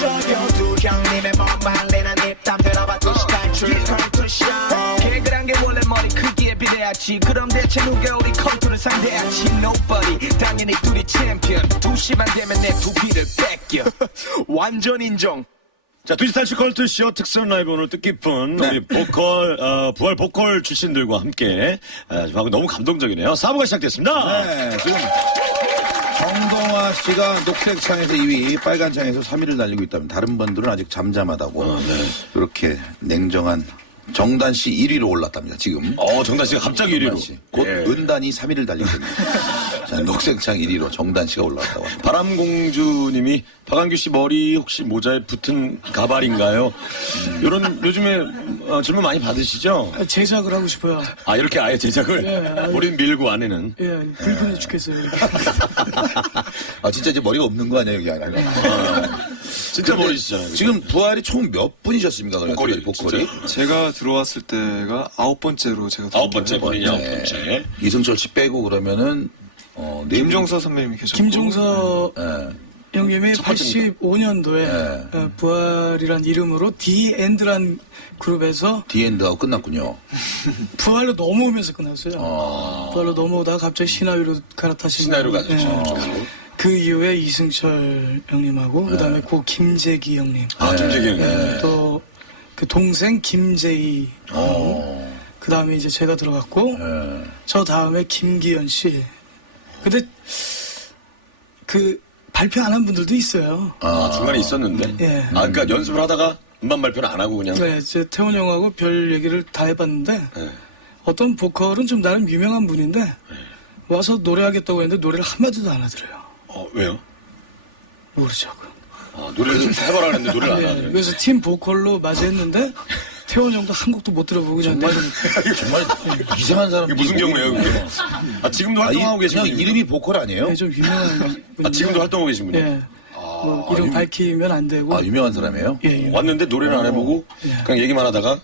멈춰요 두 형님의 먹방내는 입담 들어봤듯이 탈출 개그란 게 원래 머리 크기에 비례하지 그럼 대체 누가 우리 컴퓨터를 상대하지 Nobody 당연히 둘이 챔피언 2시만 되면 내 두피를 뺏겨 완전 인정. 자, 디지털 컬투쇼 특선 라이브 오늘 뜻깊은 네. 우리 보컬, 부활 보컬 출신들과 함께, 하고 너무 감동적이네요. 4부가 시작됐습니다. 네, 지금 정동아 씨가 녹색 창에서 2위, 빨간 창에서 3위를 달리고 있다면 다른 분들은 아직 잠잠하다고 이렇게 냉정한 정단 씨 1위로 올랐답니다. 지금. 정단 씨가 갑자기 1위로. 곧 예. 은단이 3위를 달리고 있습니다. 자, 녹색 창 1위로 정단 씨가 올라왔다고 합니다. 바람공주님이 박한규 씨 머리 혹시 모자에 붙은 가발인가요? 이런 요즘에 질문 많이 받으시죠? 제작을 하고 싶어요. 아, 이렇게 아예 제작을 머리 밀고 안에는. 예, 불편해 죽겠어요. 아, 진짜 이제 머리가 없는 거 아니에요, 여기 안에? 진짜 머리시잖아요. 지금 부활이 총 몇 분이셨습니까? 보컬이. 제가 들어왔을 때가 9번째로 제가 아홉 번째, 들어온 본인이 거예요. 아홉 번째. 이승철 씨 빼고 그러면은 네 김종서 선배님이 계셨고 김종서 분. 형님이 85년도에 부활이란 이름으로 디엔드란 그룹에서 디엔드하고 끝났군요. 부활로 넘어오면서 끝났어요. 부활로 넘어오다가 갑자기 신화위로 갈아타신 신화위로 가셨죠. 그 이후에 이승철 형님하고 그다음에 고 김재기 형님 김재기 형님. 또 그 동생 김재희 그다음에 이제 제가 들어갔고 저 다음에 김기현 씨. 근데 그 발표 안 한 분들도 있어요. 중간에 있었는데. 예. 그러니까 연습을 하다가 음반 발표는 안 하고 그냥. 네, 제 태원 형하고 별 얘기를 다 해봤는데 어떤 보컬은 좀 나름 유명한 분인데 와서 노래하겠다고 했는데 노래를 한마디도 안 하더래요. 왜요? 모르자고. 노래를 좀 해보라 그랬는데 노래를 안 예, 하네. 그래서 팀 보컬로 맞이했는데 태원 형도 한 곡도 못 들어보고 그냥 내가 정말 이상한 사람. 이게 무슨 경우예요, 그게? 지금도 활동하고 계신 그냥 분이에요? 이름이 보컬 아니에요? 좀 유명한 분인데 지금도 활동하고 계신 분이에요? 예. 뭐 이름 밝히면 안 되고 아, 유명한 사람이에요? 예, 왔는데 노래를 안 해보고 그냥 얘기만 하다가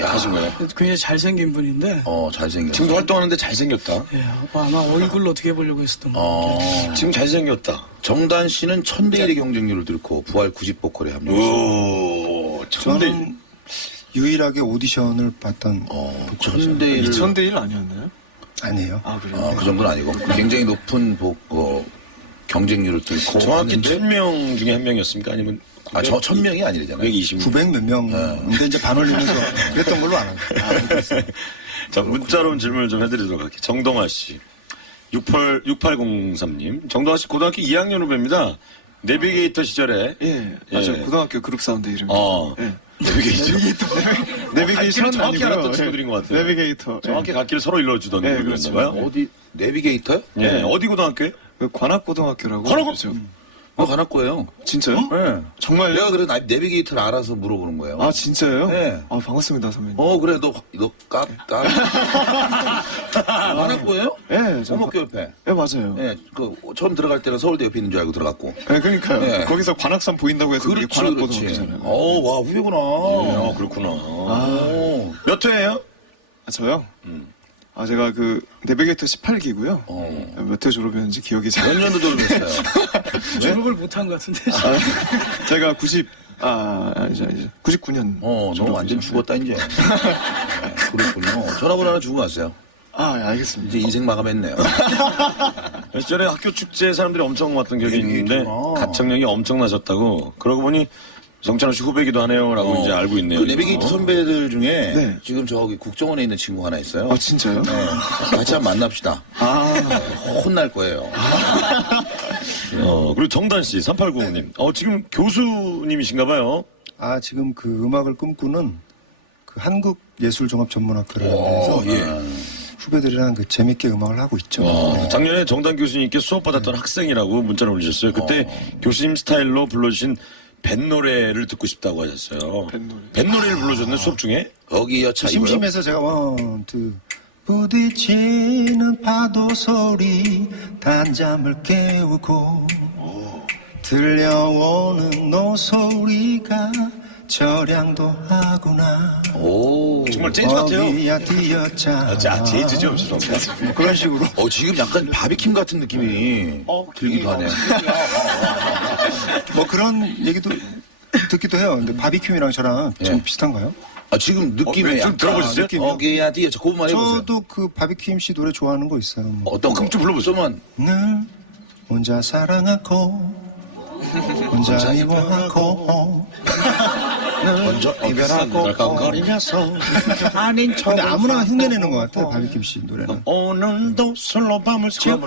하신 거예요? 굉장히 잘생긴 분인데 잘생겼어. 지금도 활동하는데 잘생겼다. 예, 아마 얼굴로 어떻게 보려고 했었던 것 같아요. 지금 잘생겼다. 정단 씨는 1000대1의 경쟁률을 뚫고 부활 90 보컬에 합류했어요. 오, 천대. 저는 유일하게 오디션을 봤던 1000대1. 2000대 1 아니었나요? 아니에요. 아 그래요? 그 정도는 아니고 굉장히 높은 경쟁률을 뚫고 정확히 하는데 1000명 중에 한 명이었습니까? 아니면 1000명이 아니잖아요. 920명. 900 몇 명. 근데 이제 반올리면서 그랬던 걸로 알아요. 자, 문자로 질문을 좀 해드리도록 할게요. 정동아 씨. 6803님. 정동아 씨 고등학교 2학년 후배입니다. 내비게이터 시절에. 예, 맞아요. 예. 고등학교 그룹 사운드 이름이. 예. 내비게이터. 내비게이션 정확히 아니고요. 알았던 예. 친구들인 것 같아요. 내비게이터. 정확히 갓길을 서로 일러주던 네, 분이었나 그렇죠. 봐요. 어디 내비게이터요? 예. 어디 고등학교예요? 그 관악고등학교라고. 관악고- 그렇죠. 관악고예요. 진짜요? 네. 정말요? 내가 그래 내비게이터를 알아서 물어보는 거예요. 아 진짜요? 네. 아 반갑습니다 선배님. 그래 너 관악고예요? 예, 저. 어목교 옆에. 예 맞아요. 네, 처음 들어갈 때는 서울대 옆에 있는 줄 알고 들어갔고. 예, 그러니까요. 네. 거기서 관악산 보인다고 해서 그게 그렇지. 관악고등학교잖아요. 와 후배구나. 그렇구나. 오. 몇 회예요? 아 저요? 아 제가 그 내비게이터 18기고요. 어. 몇 회 졸업했는지 기억이 잘. 몇 년도 졸업했어요? 졸업을 못한 것 같은데. 제가 99년. 너 완전 죽었다 이제. 네, 그렇군요. 전화번호 하나 주고 갔어요. 아 예, 알겠습니다. 이제 인생 마감했네요. 예전에 학교 축제에 사람들이 엄청 왔던 기억이 있는데 얘기했구나. 가창력이 엄청나셨다고. 그러고 보니 정찬호 씨 후배기도 하네요라고 이제 알고 있네요. 그 내비게이터 선배들 중에 네. 지금 저기 국정원에 있는 친구 하나 있어요. 아 진짜요? 네. 같이 한번 만납시다. 아 혼날 거예요. 그리고 정단 씨, 3895님. 지금 교수님이신가 봐요. 지금 그 음악을 꿈꾸는 그 한국예술종합전문학교라는 데서 후배들이랑 그 재밌게 음악을 하고 있죠. 작년에 정단 교수님께 수업받았던 학생이라고 문자를 올리셨어요. 그때 교수님 스타일로 불러주신 뱃노래를 듣고 싶다고 하셨어요. 뱃노래를 불러줬는 수업 중에? 여기 여차 심심해서 제가 부딪히는 파도 소리 단잠을 깨우고 들려오는 노소리가 저량도 하구나. 오. 정말 재즈 같아요. 어디야 뛰었자. 자, 재즈죠, 죄송합니다. 뭐 그런 식으로. 지금 약간 바비킴 같은 느낌이 들기도 하네. 뭐 그런 얘기도 듣기도 해요. 근데 바비큐이랑 저랑 좀 비슷한가요? 지금 느낌이 좀 들어보셨어요? 어디야 뛰었자. 그것만 해보세요. 저도 그 바비킴 씨 노래 좋아하는 거 있어요. 뭐. 어떤 거? 좀 불러보세요만. 늘 혼자 사랑하고 혼자 미워하고 먼저 이별하고 꺽거리면서 아닌 척. 근데 아무나 흉내내는 것 같아요. 바비킴 씨 노래는. 오늘도 술로 밤을 채워.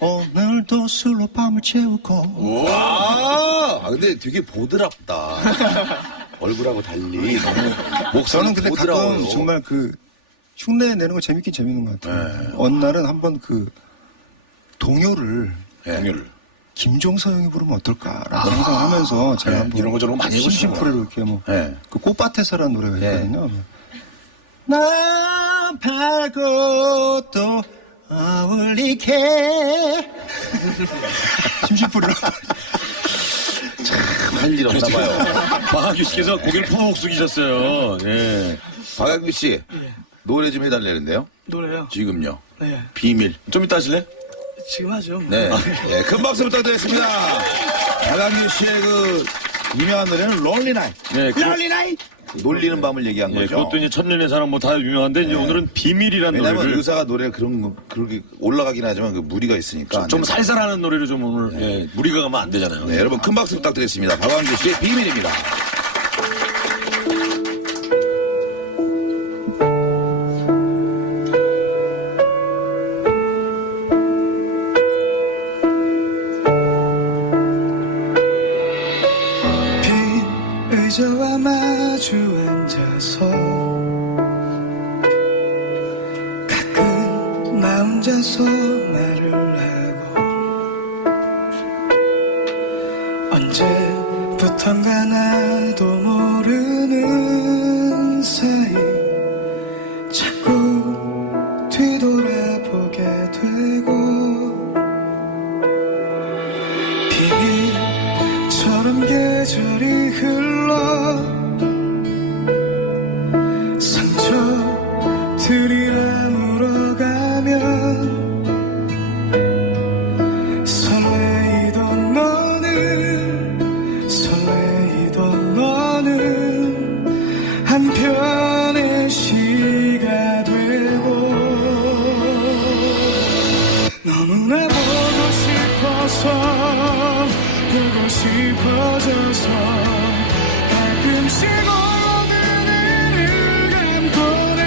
오늘도 술로 밤을 채우고. 근데 되게 보드랍다. 얼굴하고 달리 너무 목소리 저는 근데 보드라워요. 가끔 정말 그 흉내 내는 거 재밌긴 재밌는 것 같아요. 어느 날은 한번 그 동요를 김종서 형이 부르면 어떨까라는 생각을 하면서 제가 한번 이런 거 저런 거 많이 해보시는 심심풀이로 이렇게 뭐 그 꽃밭에서라는 노래가 있거든요. 나 팔고 또 어울리게 심심풀이로 할 일 없나 봐요. 박학규 씨께서 고개를 푹 숙이셨어요. 예. 박학규 씨 노래 좀 해달라는데요. 노래요? 지금요. 네. 비밀. 좀 이따 하실래? 지금 하죠. 뭐. 네. 큰 박수 부탁드리겠습니다. 박학규 씨의 그 유명한 노래는 롤리 나이. 네. 롤리 나이. 놀리는 밤을 얘기한 예, 거죠. 그것도 이제 천년의 사랑 뭐 다 유명한데 이제 오늘은 비밀이라는 왜냐하면 노래를 의사가 노래 그런 거 그렇게 올라가긴 하지만 그 무리가 있으니까 안 좀 된다. 살살하는 노래를 좀 오늘 예, 무리가 가면 안 되잖아요. 네, 여러분 큰 박수 부탁드리겠습니다. 박학규 씨의 비밀입니다. 빈 의자와 마주 앉아서 가끔 나 혼자서 말을 하고 언제부턴가 나도 모르는 사이 자꾸 뒤돌아보게 되고 비밀처럼 계절이 흘러 상처들이 아물어가면 설레이던 너는 한편의 시가 되고 너무나 보고 싶어져서 가끔씩 얼어드는 눈을 감고네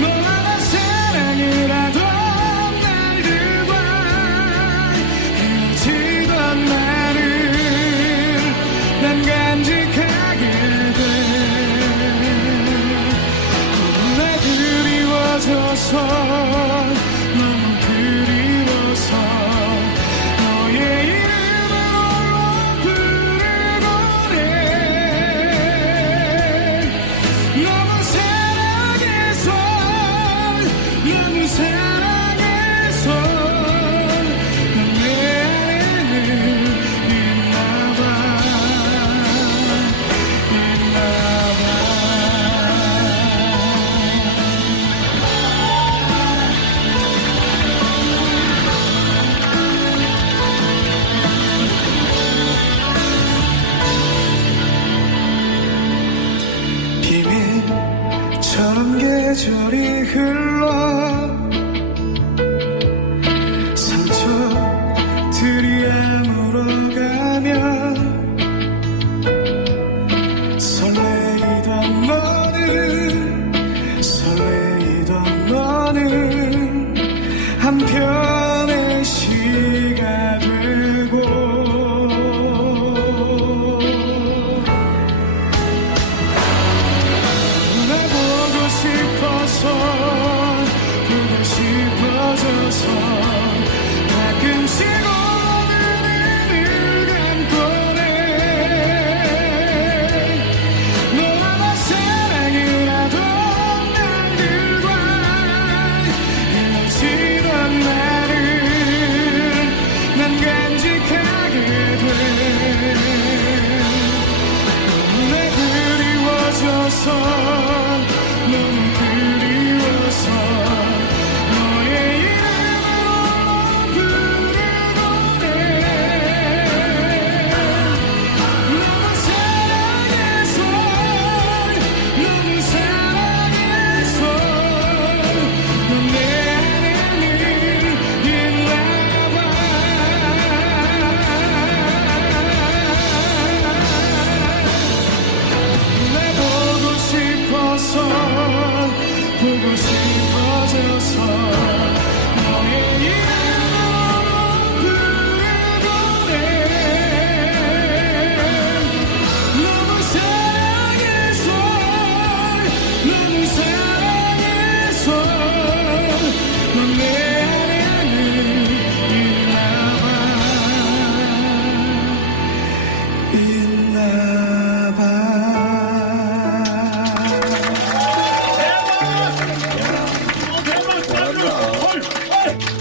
너와 나 사랑을 하던 날들과 헤어지던 나를 난 간직하게 돼 너무나 그리워져서 너무 그리워서 너의 이름을 홀로 부르고래 너무 사랑해서 넌 내 안에는 있나봐 비밀처럼 계절이 흘러 상처들이 아물어가면 설레이던 너는 한편의 시가 되고 나 보고 싶어져서 가끔씩 얼어드는 눈을 감고네 너와 나 사랑을 하던 날들과 헤어지던 나를 난 간직하게 돼 너무나 그리워져서 너무 그리워서 너의 이름으로 부르노래 너무 사랑해서 너무 사랑해서 넌 내 안에는 있나봐 나 보고 싶어서 보고 싶어져서 너의 이름으로 부르노래 너무 사랑해서 너무 사랑해서 넌 내 안에는 있나봐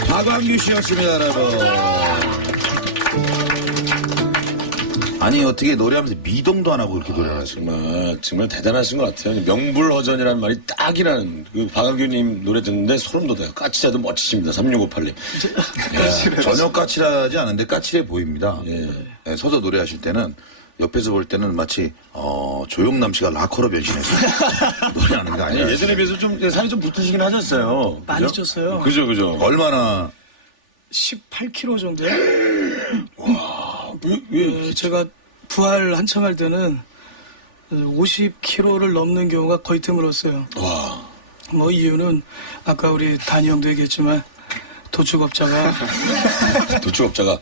박완규 씨였습니다, 여러분. 아니, 어떻게 노래하면서 미동도 안 하고 이렇게 노래를 하세요? 정말 대단하신 것 같아요. 명불허전이라는 말이 딱이라는 그 박완규님 노래 듣는데 소름 돋아요. 까치자도 멋지십니다. 3658님. 전혀 까칠하지 않은데 까칠해 보입니다. 예. 네, 서서 노래하실 때는 옆에서 볼 때는 마치 조용남 씨가 락커로 변신해서 노래하는 거 아니에요? 예전에 비해서 좀 살이 좀 붙으시긴 하셨어요. 많이 그죠? 쪘어요. 그죠. 얼마나 18kg 정도요? 왜 제가 부활 한참 할 때는 50kg를 넘는 경우가 거의 드물었어요. 와. 뭐 이유는 아까 우리 단이 형도 얘기했지만 도축업자가 도축업자가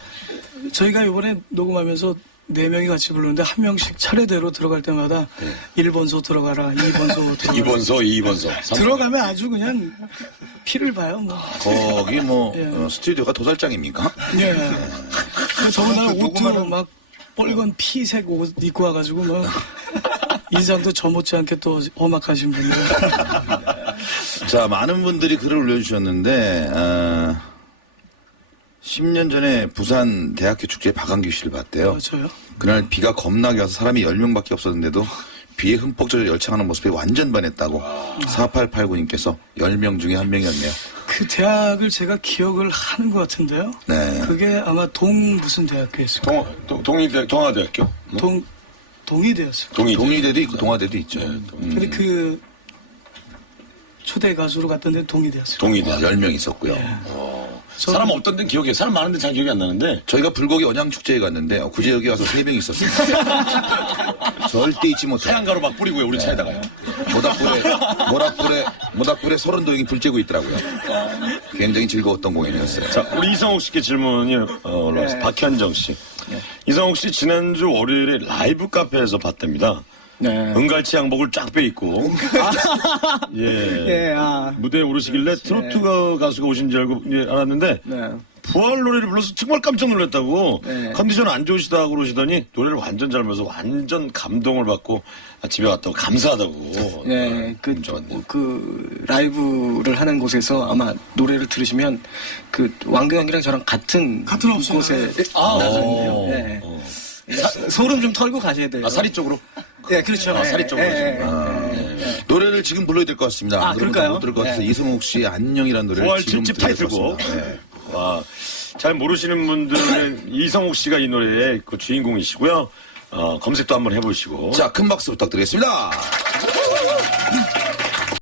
저희가 이번에 녹음하면서 4명이 같이 부르는데 한 명씩 차례대로 들어갈 때마다 1번소 들어가라, 2번소 들어가라. 2번소. 들어가면 아주 그냥 피를 봐요. 뭐. 거기 뭐 예. 스튜디오가 도살장입니까? 예. 저번에 옷도 녹음하는- 막 빨간 피색 옷 입고 와가지고 막 인상도 저 못지않게 또 험악하신 분들. 자, 많은 분들이 글을 올려주셨는데 10년 전에 부산 대학교 축제에 박완규 씨를 봤대요. 저요? 그날 비가 겁나게 와서 사람이 10명밖에 없었는데도 비에 흠뻑 젖어 열창하는 모습에 완전 반했다고 4889님께서 10명 중에 한 명이었네요. 그 대학을 제가 기억을 하는 것 같은데요. 네. 그게 아마 동 무슨 대학교였어요? 동아대학교. 동의대였어요. 동의대도 있고 동아대도 있죠. 근데 그 초대 가수로 갔던 데는 동의대였어요. 동의대. 10명 있었고요. 사람 없던 데는 기억해. 사람 많은데 잘 기억이 안 나는데. 저희가 불고기 언양축제에 갔는데 구제 여기 와서 3명 있었습니다. 절대 잊지 못해요. 하얀 가루 막 뿌리고요. 우리 차에다가요. 모닥불에 서른도영이 불 쬐고 있더라고요. 굉장히 즐거웠던 공연이었어요. 자, 우리 이성욱 씨께 질문이 올라왔어요. 박현정 씨. 이성욱 씨 지난주 월요일에 라이브 카페에서 봤답니다. 네. 은갈치 양복을 쫙 빼입고 예. 무대에 오르시길래 트로트 가수가 오신 줄 알고 알았는데 부활 노래를 불러서 정말 깜짝 놀랐다고 컨디션 안 좋으시다고 그러시더니 노래를 완전 잘 불러서 완전 감동을 받고 집에 왔다고 감사하다고. 네, 문자 왔네요. 그 라이브를 하는 곳에서 아마 노래를 들으시면 그 왕규 형이랑 저랑 같은 옵션 곳에 나서는데요. 네. 소름 좀 털고 가셔야 돼요. 사리 쪽으로? 네, 그렇죠. 사리 쪽으로. 노래를 지금 불러야 될 것 같습니다. 아, 그럴까요? 못 들을 것 같아서 이승욱 씨의 안녕이라는 노래를 부활 지금 7집 들을 것 타이틀곡. 같습니다. 네. 와, 잘 모르시는 분들은 이성욱 씨가 이 노래의 그 주인공이시고요. 검색도 한번 해보시고. 자, 큰 박수 부탁드리겠습니다.